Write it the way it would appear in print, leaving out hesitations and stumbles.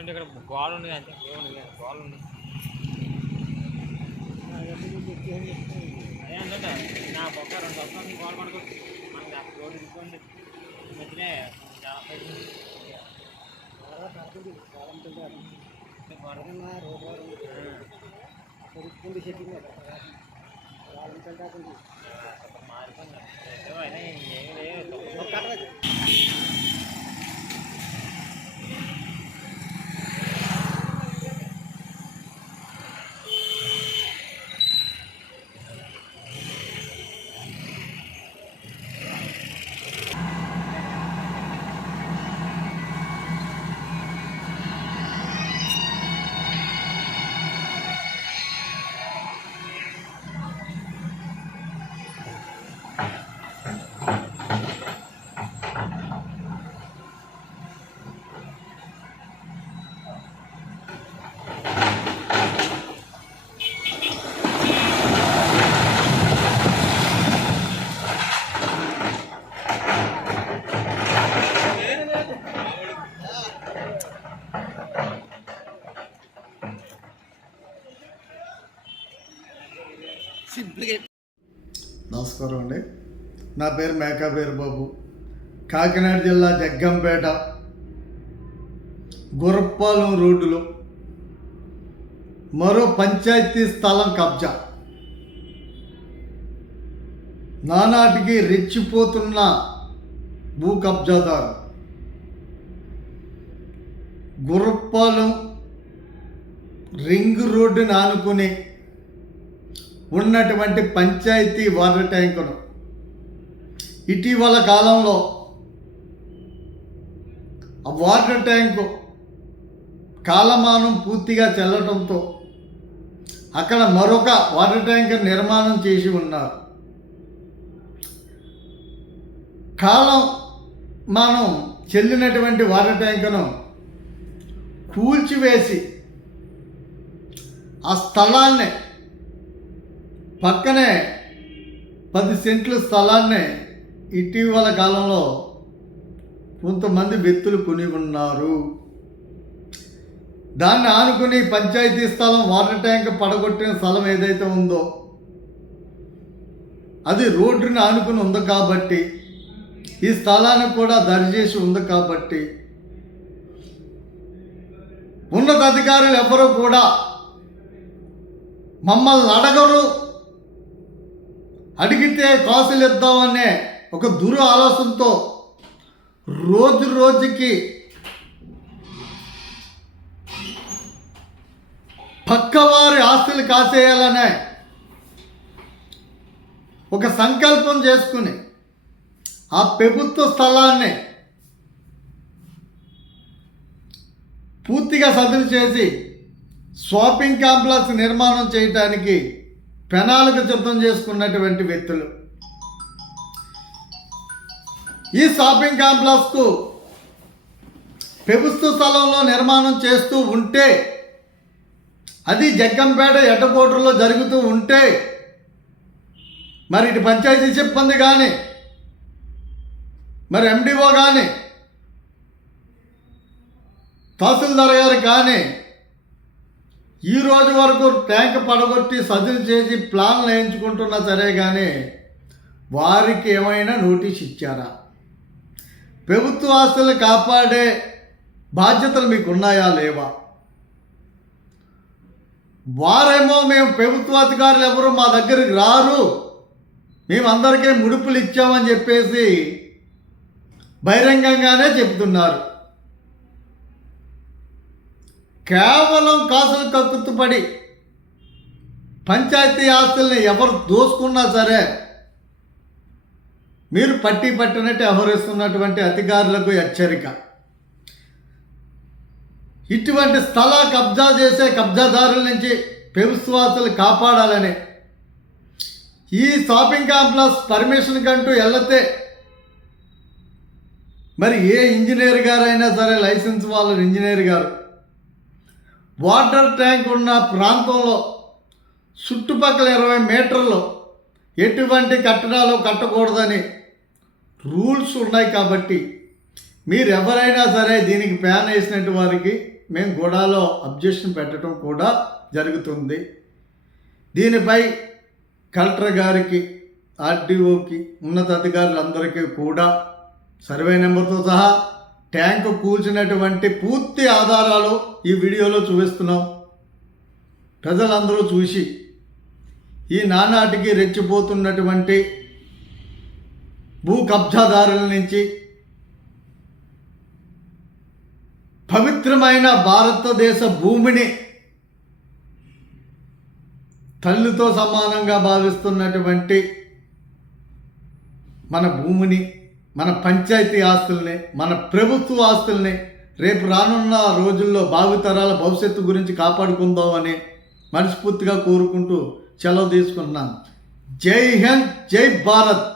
ఇక్కడ గోడ ఉంది అంతే, గోడ ఉంది. అదే అంటే నా పక్క 2 సంవత్సరాలు గోడ పడుకోవచ్చు. మనకి రోడ్డు ఇబ్బంది మధ్యనే చాలా మారిపోయింది. ఏమి లేదు. నమస్కారం అండి. నా పేరు మేకా వీరబాబు. కాకినాడ జిల్లా జగ్గంపేట గుర్రపాలెం రోడ్డులో మరో పంచాయతీ స్థలం కబ్జా. నానాటికి రెచ్చిపోతున్న భూ కబ్జాదారు. గుర్రపాలెం రింగ్ రోడ్డుని ఆనుకుని ఉన్నటువంటి పంచాయతీ వాటర్ ట్యాంకును ఇటీవల కాలంలో ఆ వాటర్ ట్యాంకు కాలమానం పూర్తిగా చెల్లటంతో అక్కడ మరొక వాటర్ ట్యాంక్ నిర్మాణం చేసి ఉన్నారు. కాలమానం చెల్లినటువంటి వాటర్ ట్యాంకును కూల్చివేసి ఆ స్థలాన్ని పక్కనే 10 సెంట్ల స్థలాన్ని ఇటీవల కాలంలో కొంతమంది వ్యక్తులు కొని ఉన్నారు. దాన్ని ఆనుకుని పంచాయతీ స్థలం వాటర్ ట్యాంక్ పడగొట్టిన స్థలం ఏదైతే ఉందో అది రోడ్డుని ఆనుకుని ఉంది కాబట్టి, ఈ స్థలాన్ని కూడా దరిచేసి ఉంది కాబట్టి ఉన్నతాధికారులు ఎవరూ కూడా మమ్మల్ని అడగరు, అడిగితే కాసులు ఇద్దామనే ఒక దురు ఆలోచనతో రోజు రోజుకి పక్కవారి ఆస్తులు కాసేయాలనే ఒక సంకల్పం చేసుకుని ఆ ప్రభుత్వ స్థలాన్ని పూర్తిగా సదును చేసి షాపింగ్ కాంప్లెక్స్ నిర్మాణం చేయడానికి ప్రణాళిక సిద్ధం చేసుకున్నటువంటి వ్యక్తులు. ఈ షాపింగ్ కాంప్లెక్స్కు ప్రభుత్వ స్థలంలో నిర్మాణం చేస్తూ ఉంటే, అది జగ్గంపేట ఎట్టకోటలో జరుగుతూ ఉంటే, మరి ఇటు పంచాయతీ సిబ్బంది కానీ, మరి ఎండిఓ కానీ, తహసీల్దార్ గారు కానీ ఈ రోజు వరకు ట్యాంక్ పడగొట్టి సదును చేసి ప్లాన్లు వేయించుకుంటున్నా సరే కానీ వారికి ఏమైనా నోటీస్ ఇచ్చారా? ప్రభుత్వ ఆస్తులు కాపాడే బాధ్యతలు మీకు ఉన్నాయా లేవా? వారేమో మేము ప్రభుత్వ అధికారులు ఎవరు మా దగ్గరికి రారు, మేమందరికీ ముడుపులు ఇచ్చామని చెప్పేసి బహిరంగంగానే చెబుతున్నారు. కేవలం కాసులు కక్కుతుపడి పంచాయతీ ఆస్తుల్ని ఎవరు దోసుకున్నా సరే మీరు పట్టి పట్టినట్టు వ్యవహరిస్తున్నటువంటి అధికారులకు హెచ్చరిక. ఇటువంటి స్థల కబ్జా చేసే కబ్జాదారుల నుంచి ప్రభుత్వాస్తులు కాపాడాలని, ఈ షాపింగ్ కాంప్లెక్స్ పర్మిషన్ కంటూ వెళ్తే మరి ఏ ఇంజనీర్ గారైనా సరే, లైసెన్స్ వాళ్ళ ఇంజనీర్ గారు వాటర్ ట్యాంక్ ఉన్న ప్రాంతంలో చుట్టుపక్కల 20 మీటర్లు ఎటువంటి కట్టడాలు కట్టకూడదని రూల్స్ ఉన్నాయి. కాబట్టి మీరు ఎవరైనా సరే దీనికి ప్యాన్ వేసినట్టు వారికి మేము గూడాలో అబ్జెక్షన్ పెట్టడం కూడా జరుగుతుంది. దీనిపై కలెక్టర్ గారికి, ఆర్డీఓకి, ఉన్నతాధికారులందరికీ కూడా సర్వే నెంబర్తో సహా ట్యాంకు కూల్చినటువంటి పూర్తి ఆధారాలు ఈ వీడియోలో చూపిస్తున్నాం. ప్రజలందరూ చూసి ఈ నానాటికి రెచ్చిపోతున్నటువంటి భూ కబ్జాదారుల నుంచి పవిత్రమైన భారతదేశ భూమిని తల్లితో సమానంగా భావిస్తున్నటువంటి మన భూమిని, మన పంచాయతీ ఆస్తుల్ని, మన ప్రభుత్వ ఆస్తుల్ని రేపు రానున్న రోజుల్లో భావితరాల భవిష్యత్తు గురించి కాపాడుకుందామని మనస్ఫూర్తిగా కోరుకుంటూ సెలవు తీసుకున్నాను. జై హింద్, జై భారత్.